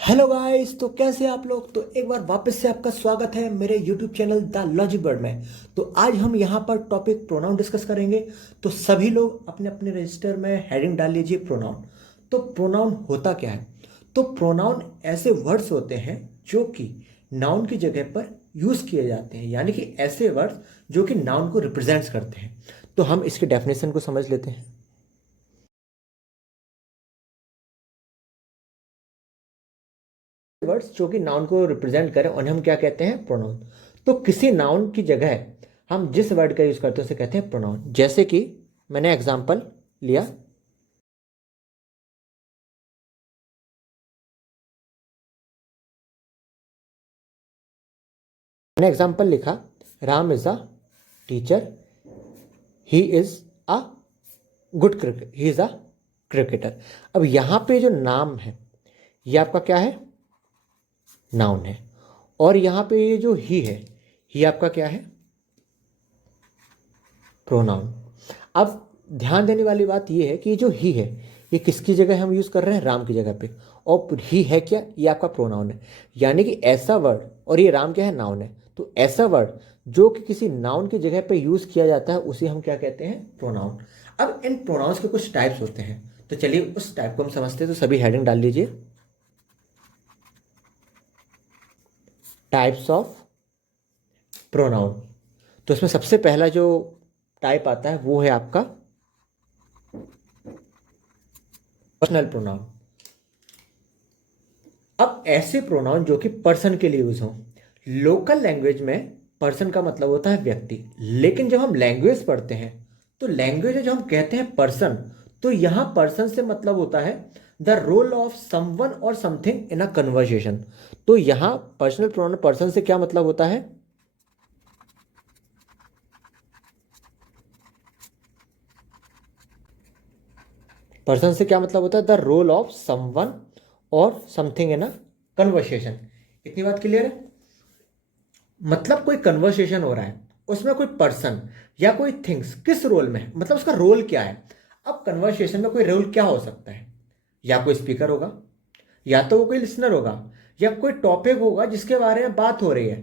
Hello guys. तो कैसे आप लोग। तो एक बार वापस से आपका स्वागत है मेरे YouTube channel the logic bird में। तो आज हम यहाँ पर टॉपिक प्रोनाउन डिस्कस करेंगे। तो सभी लोग अपने अपने रजिस्टर में हेडिंग डाल लीजिए प्रोनाउन। तो प्रोनाउन होता क्या है। तो प्रोनाउन ऐसे वर्ड्स होते हैं जो कि नाउन की जगह पर यूज़ किए जाते हैं, यानी कि ऐसे वर्ड्स जो कि नाउन को रिप्रेजेंट्स करते हैं। तो हम इसके डेफिनेशन को समझ लेते हैं। वर्ड्स जो कि नाउन को रिप्रेजेंट करें उन्हें हम क्या कहते हैं, प्रोनाउन। तो किसी नाउन की जगह हम जिस वर्ड का यूज करते हैं उसे कहते हैं प्रोनाउन। जैसे कि मैंने एग्जांपल लिया, मैंने एग्जांपल लिखा, Ram is a teacher, he is a good cricket, he is a cricketer. अब यहां पे जो नाम है ये आपका क्या है, नाउन है। और यहां पे ये जो ही है, ही आपका क्या है, प्रोनाउन। अब ध्यान देने वाली बात यह है कि ये जो ही है ये किसकी जगह हम यूज कर रहे हैं, राम की जगह पे। और ही है क्या, ये आपका प्रोनाउन है। यानी कि ऐसा वर्ड, और ये राम क्या है, नाउन है। तो ऐसा वर्ड जो कि किसी नाउन की जगह पे यूज किया जाता है उसे हम क्या कहते हैं, प्रोनाउन। अब इन प्रोनाउंस के कुछ टाइप्स होते हैं, तो चलिए उस टाइप को हम समझते हैं। तो सभी हेडिंग डाल लीजिए, टाइप्स ऑफ प्रोनाउन। तो इसमें सबसे पहला जो टाइप आता है वो है आपका पर्सनल प्रोनाउन। अब ऐसे प्रोनाउन जो कि पर्सन के लिए यूज हो। लोकल लैंग्वेज में पर्सन का मतलब होता है व्यक्ति, लेकिन जब हम लैंग्वेज पढ़ते हैं तो लैंग्वेज में जो हम कहते हैं पर्सन, तो यहां पर्सन से मतलब होता है द रोल ऑफ समवन और समथिंग इन अ कन्वर्सेशन। तो यहां पर्सनल प्रोनाउन पर्सन से क्या मतलब होता है, पर्सन से क्या मतलब होता है, द रोल ऑफ समवन और समथिंग इन अ कन्वर्सेशन। इतनी बात क्लियर है। मतलब कोई कन्वर्सेशन हो रहा है, उसमें कोई पर्सन या कोई थिंग्स किस रोल में है, मतलब उसका रोल क्या है। अब कन्वर्सेशन में कोई रोल क्या हो सकता है, या कोई स्पीकर होगा, या तो वो कोई लिसनर होगा, या कोई टॉपिक होगा जिसके बारे में बात हो रही है।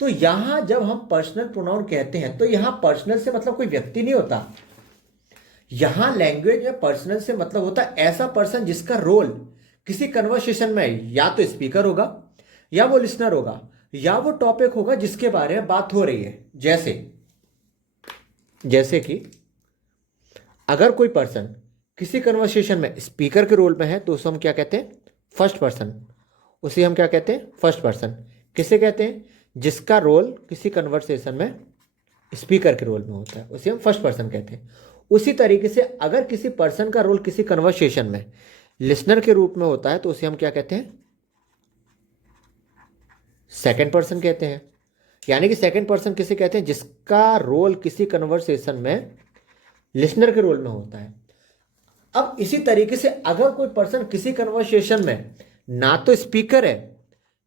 तो यहां जब हम पर्सनल प्रोनाउन कहते हैं तो यहां पर्सनल से मतलब कोई व्यक्ति नहीं होता। यहां लैंग्वेज में पर्सनल से मतलब होता है ऐसा पर्सन जिसका रोल किसी कन्वर्सेशन में या तो स्पीकर होगा, या वो लिसनर होगा, या वो टॉपिक होगा जिसके बारे में बात हो रही है। जैसे जैसे कि अगर कोई पर्सन किसी कन्वर्सेशन में स्पीकर के रोल में है तो उसे हम क्या कहते हैं, फर्स्ट पर्सन। उसे हम क्या कहते हैं, फर्स्ट पर्सन। किसे कहते हैं, जिसका रोल किसी कन्वर्सेशन में स्पीकर के रोल में होता है उसे हम फर्स्ट पर्सन कहते हैं। उसी तरीके से अगर किसी पर्सन का रोल किसी कन्वर्सेशन में लिसनर के रूप में होता है तो उसे हम क्या कहते हैं, सेकंड पर्सन कहते हैं। यानी कि सेकंड पर्सन किसे कहते हैं, जिसका रोल किसी कन्वर्सेशन में लिसनर के रोल में होता है। अब इसी तरीके से अगर कोई पर्सन किसी कन्वर्सेशन में ना तो स्पीकर है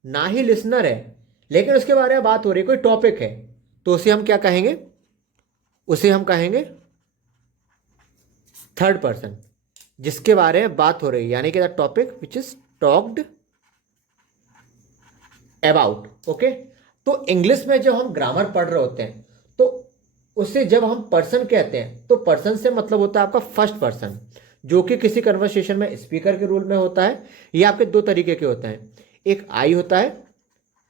ना ही लिसनर है, लेकिन उसके बारे में बात हो रही है, कोई टॉपिक है, तो उसे हम क्या कहेंगे, उसे हम कहेंगे थर्ड पर्सन, जिसके बारे में बात हो रही है, यानी कि the topic which is talked about. Okay. तो इंग्लिश में जब हम ग्रामर पढ़ रहे होते हैं तो उसे जब हम पर्सन कहते हैं तो पर्सन से मतलब होता है आपका फर्स्ट पर्सन, जो कि किसी कन्वर्सेशन में स्पीकर के रोल में होता है। ये आपके दो तरीके के होते हैं, एक आई होता है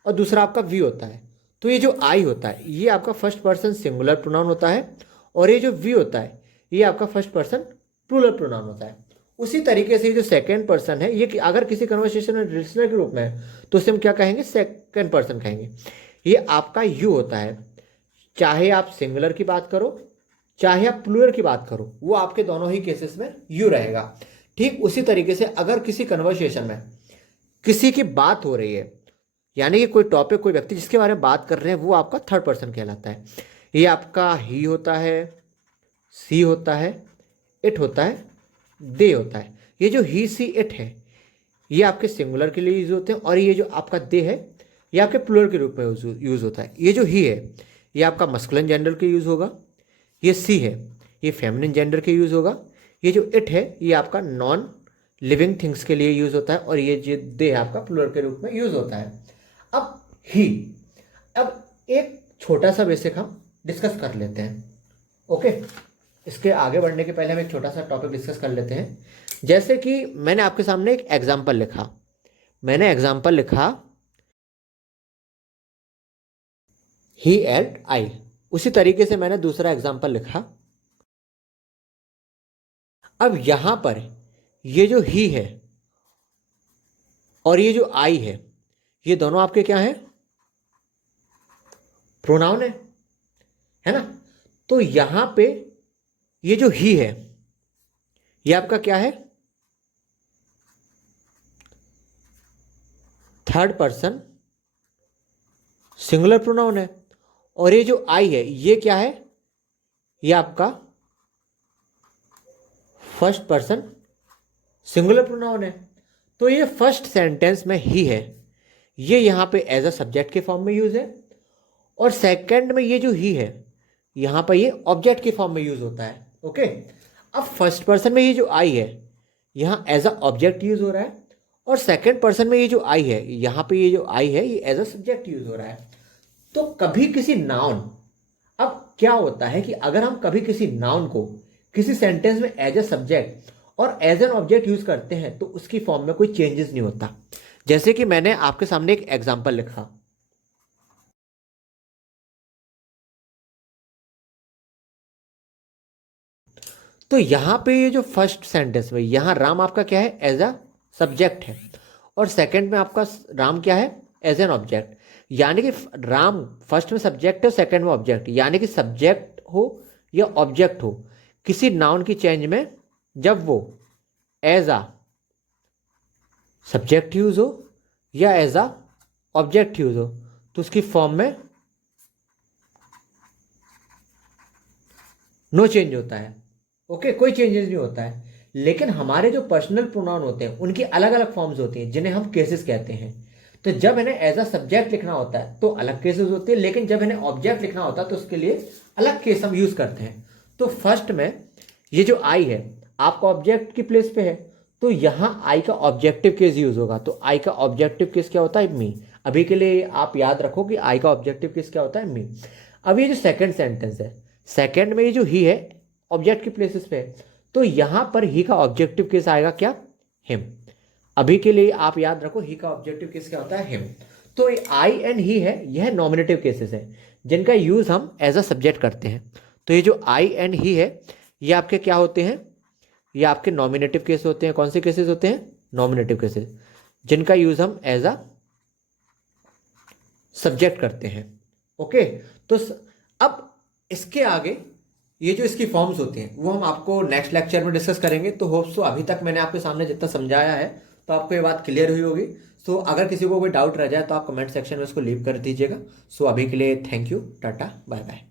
और दूसरा आपका वी होता है। तो ये जो आई होता है ये आपका फर्स्ट पर्सन सिंगुलर प्रोनाउन होता है, और ये जो वी होता है ये आपका फर्स्ट पर्सन प्लूरल प्रोनाउन होता है। उसी तरीके से जो सेकेंड पर्सन है ये कि अगर किसी कन्वर्सेशन में लिसनर के रूप में है तो उसे हम क्या कहेंगे, सेकेंड पर्सन कहेंगे। ये आपका यू होता है। चाहे आप सिंगुलर की बात करो चाहे आप प्लूरल की बात करो, वो आपके दोनों ही केसेस में यू रहेगा। ठीक उसी तरीके से अगर किसी कन्वर्सेशन में किसी की बात हो रही है, यानी कि कोई टॉपिक कोई व्यक्ति जिसके बारे में बात कर रहे हैं, वो आपका थर्ड पर्सन कहलाता है। ये आपका ही होता है, सी होता है, इट होता है, दे होता है। ये जो ही सी इट है ये आपके सिंगुलर के लिए यूज होते हैं, और ये जो आपका दे है ये आपके प्लूरल के रूप में यूज होता है। ये जो ही है ये आपका मस्कुलिन जेंडर के यूज होगा, ये सी है ये फेमिनिन जेंडर के यूज होगा, ये जो इट है ये आपका नॉन लिविंग थिंग्स के लिए यूज होता है, और ये जो दे आपका प्लूरल के रूप में यूज होता है। अब ही, अब एक छोटा सा बेसिक हम डिस्कस कर लेते हैं। ओके, इसके आगे बढ़ने के पहले हम एक छोटा सा टॉपिक डिस्कस कर लेते हैं। जैसे कि मैंने आपके सामने एक एग्जाम्पल लिखा, मैंने एग्जाम्पल लिखा ही एंड आई, उसी तरीके से मैंने दूसरा एग्जाम्पल लिखा। अब यहां पर ये जो ही है और ये जो आई है दोनों आपके क्या है, प्रोनाउन है ना। तो यहां पे ये जो ही है ये आपका क्या है, थर्ड पर्सन सिंगुलर प्रोनाउन है। और ये जो आई है ये क्या है, ये आपका फर्स्ट पर्सन सिंगुलर प्रोनाउन है। तो ये फर्स्ट सेंटेंस में ही है, ये यहां पे एज अ सब्जेक्ट के फॉर्म में यूज है, और सेकंड में ये जो ही है यहां पर ये ऑब्जेक्ट के फॉर्म में यूज होता है। ओके, अब फर्स्ट पर्सन में ये जो आई है यहां एज अ ऑब्जेक्ट यूज हो रहा है, और सेकंड पर्सन में ये जो आई है यहां पे ये जो आई है ये एज अ सब्जेक्ट यूज हो रहा है। तो कभी किसी नाउन, अब क्या होता है कि अगर हम कभी किसी नाउन को किसी सेंटेंस में एज ए सब्जेक्ट और एज एन ऑब्जेक्ट यूज करते हैं तो उसकी फॉर्म में कोई चेंजेस नहीं होता। जैसे कि मैंने आपके सामने एक एग्जांपल लिखा, तो यहां पे ये जो फर्स्ट सेंटेंस में यहां राम आपका क्या है, एज अ सब्जेक्ट है, और सेकंड में आपका राम क्या है, एज एन ऑब्जेक्ट। यानी कि राम फर्स्ट में सब्जेक्ट है, सेकंड में ऑब्जेक्ट, यानी कि सब्जेक्ट हो या ऑब्जेक्ट हो किसी नाउन की चेंज में, जब वो एज अ सब्जेक्ट यूज हो या एज अ ऑब्जेक्ट यूज हो तो उसकी फॉर्म में नो चेंज होता है। ओके, कोई चेंजेस नहीं होता है। लेकिन हमारे जो पर्सनल प्रोनाउन होते हैं उनकी अलग अलग फॉर्म्स होती हैं जिन्हें हम केसेस कहते हैं। तो जब इन्हें एज अ सब्जेक्ट लिखना होता है तो अलग केसेस होते हैं, लेकिन जब इन्हें ऑब्जेक्ट लिखना होता है तो उसके लिए अलग केस हम यूज करते हैं। तो फर्स्ट में ये जो आई है आपका ऑब्जेक्ट की प्लेस पे है, तो यहां आई का ऑब्जेक्टिव केस यूज होगा। तो आई का ऑब्जेक्टिव केस क्या होता है, मी। अभी के लिए आप याद रखो कि आई का ऑब्जेक्टिव केस क्या होता है, मी। अब ये जो सेकंड सेंटेंस है, सेकंड में ये जो ही है ऑब्जेक्ट की प्लेसेस पे, तो यहां पर ही का ऑब्जेक्टिव केस आएगा क्या, हिम। अभी के लिए आप याद रखो ही का ऑब्जेक्टिव केस क्या होता है, हिम। तो आई एंड ही है यह नॉमिनेटिव केसेस है जिनका यूज हम एज अ सब्जेक्ट करते हैं। तो ये जो आई एंड ही है ये आपके क्या होते हैं, ये आपके नॉमिनेटिव केस होते हैं। कौन से केसेस होते हैं, नॉमिनेटिव केसेस, जिनका यूज हम एज अ सब्जेक्ट करते हैं। ओके, तो अब इसके आगे ये जो इसकी फॉर्म्स होती हैं वो हम आपको नेक्स्ट लेक्चर में डिस्कस करेंगे। तो होप सो अभी तक मैंने आपके सामने जितना समझाया है तो आपको ये बात क्लियर हुई होगी। सो अगर किसी को कोई डाउट रह जाए तो आप कमेंट सेक्शन में उसको लीव कर दीजिएगा। सो अभी के लिए thank you, tata, bye bye.